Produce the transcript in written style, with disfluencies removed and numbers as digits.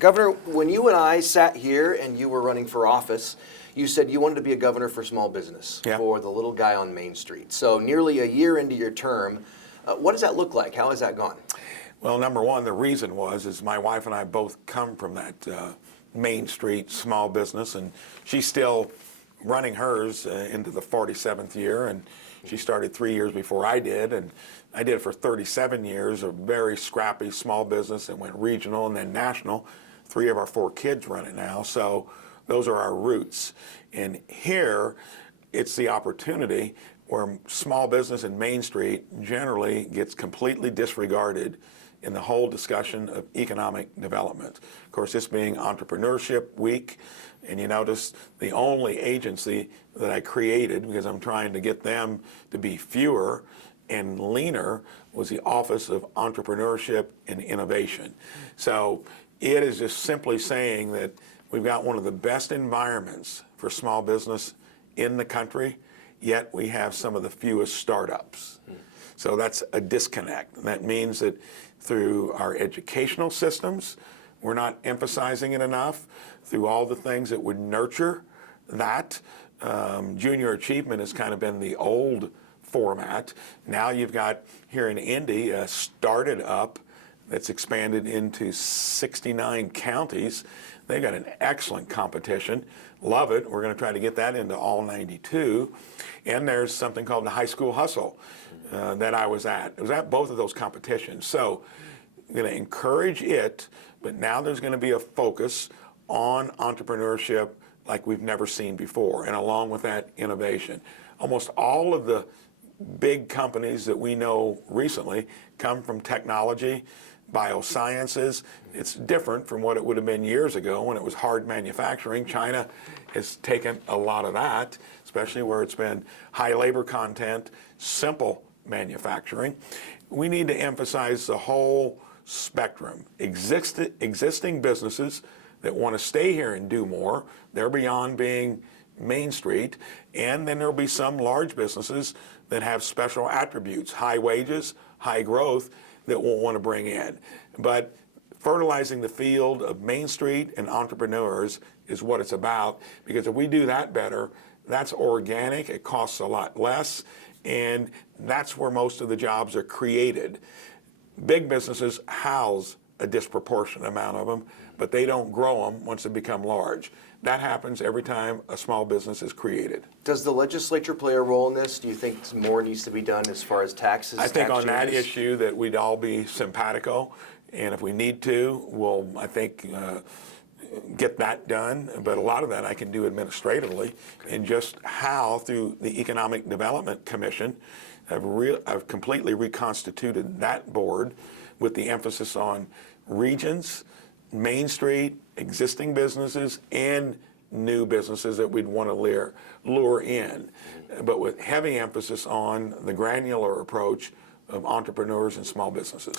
Governor, when you and I sat here and you were running for office, you said you wanted to be a governor for small business, for the little guy on Main Street. So nearly a year into your term, what does that look like? How has that gone? Well, number one, the reason is my wife and I both come from that Main Street small business, and she's still running hers into the 47th year, and she started 3 years before I did, and I did it for 37 years, a very scrappy small business that went regional and then national. 3 of our 4 kids run it now, so those are our roots. And here, it's the opportunity where small business in Main Street generally gets completely disregarded in the whole discussion of economic development. Of course, this being Entrepreneurship Week, and you notice the only agency that I created, because I'm trying to get them to be fewer and leaner, was the Office of Entrepreneurship and Innovation. So it is just simply saying that we've got one of the best environments for small business in the country, yet we have some of the fewest startups. So that's a disconnect. And that means that through our educational systems, we're not emphasizing it enough. Through all the things that would nurture that, junior achievement has kind of been the old format. Now you've got here in Indy a started up that's expanded into 69 counties. They've got an excellent competition. Love it. We're going to try to get that into all 92. And there's something called the High School Hustle that I was at. I was at both of those competitions. So I'm going to encourage it, but now there's going to be a focus on entrepreneurship like we've never seen before, and along with that, innovation. Almost all of the big companies that we know recently come from technology, biosciences. It's different from what it would have been years ago when it was hard manufacturing. China has taken a lot of that, especially where it's been high labor content, simple manufacturing. We need to emphasize the whole spectrum. Existing businesses that want to stay here and do more, they're beyond being Main Street, and then there'll be some large businesses that have special attributes, high wages, high growth, that we'll want to bring in. But fertilizing the field of Main Street and entrepreneurs is what it's about, because if we do that better, that's organic, it costs a lot less, and that's where most of the jobs are created. Big businesses house a disproportionate amount of them, but they don't grow them once they become large. That happens every time a small business is created. Does the legislature play a role in this? Do you think more needs to be done as far as taxes? I think on that issue that we'd all be simpatico, and if we need to, we'll, I think, get that done. But a lot of that I can do administratively, and just how through the Economic Development Commission, I've completely reconstituted that board with the emphasis on regions, Main Street, existing businesses, and new businesses that we'd want to lure in, but with heavy emphasis on the granular approach of entrepreneurs and small businesses.